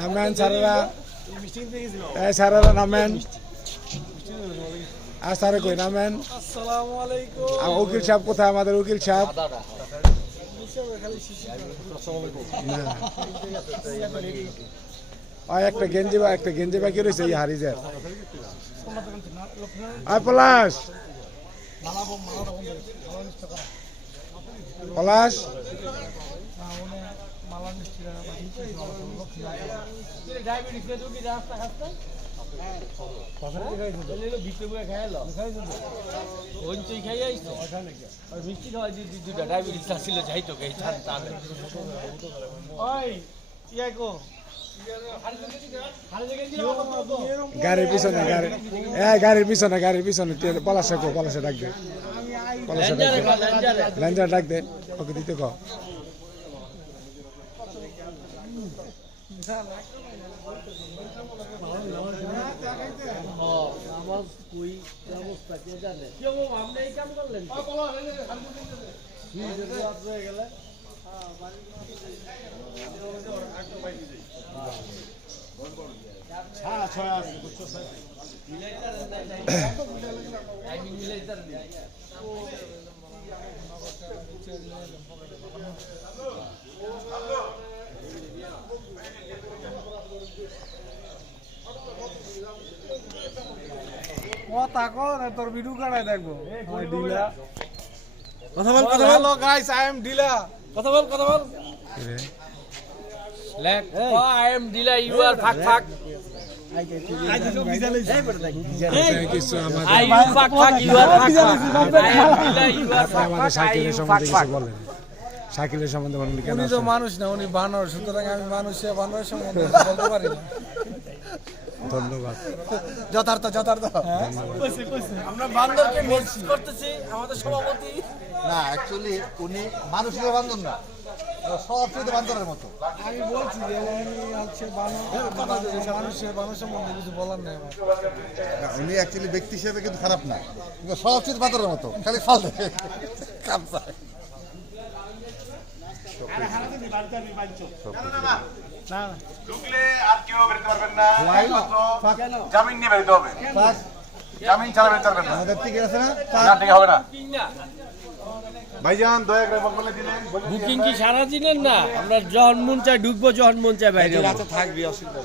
নামেন সারারা, এই সারারা নামেন। আর স্যারে কই নামেন। আসসালামু আলাইকুম। উকিল সাহেব কোথায়? আমাদের উকিল সাহেব একটা গেঞ্জি বাকি রয়েছে এই হারিজের। পলাশ পলাশ গাড়ির পিছনে গাড়ির পিছনে পলাশে ডাকবে, ল্যাঞ্জার ডাক দে, ওকে দিতে ক। তোর ভিডিও কাটাই দেখবো। কথা বল। Hello guys, I am Dila. কথা বল। I am Dila, you are fuck. I you fuck, you are fuck. I am Dila, you are fuck. শাকিলের সম্বন্ধে বলেন কেন? উনি তো মানুষ না, উনি বানর, সুতরাং আমি মানুষের বানরের সম্বন্ধে বলতে পারি না। ধন্যবাদ। যথার্থ আমরা বান্দরকে মিস করতেছি আমাদের সভাপতি। না, অ্যাকচুয়ালি উনি মানুষের বান্ধব না, সব শুধু বান্ধবের মতো। আমি বলছি যে উনি হচ্ছে মানুষের সম্বন্ধে কিছু বলার নেই আমার। উনি অ্যাকচুয়ালি ব্যক্তি হিসেবে কিন্তু খারাপ না, কিন্তু সব শুধু বান্ধবের মতো, খালি ফল দেয়, কাম চায়। জামিন নিয়ে বেরোতে হবে, জামিন ছাড়া বেরোতে পারবেন না। আমাদের টিকিট আছে না? না, ঠিক হবে না ভাইজান, দয়া করে বলে দিলেন। বুকিং কি সারা দিনের না? আমরা যখন মন চাই ঢুকবো, যখন মন চাই বাইরে যাবো। থাকবি, অসুবিধা।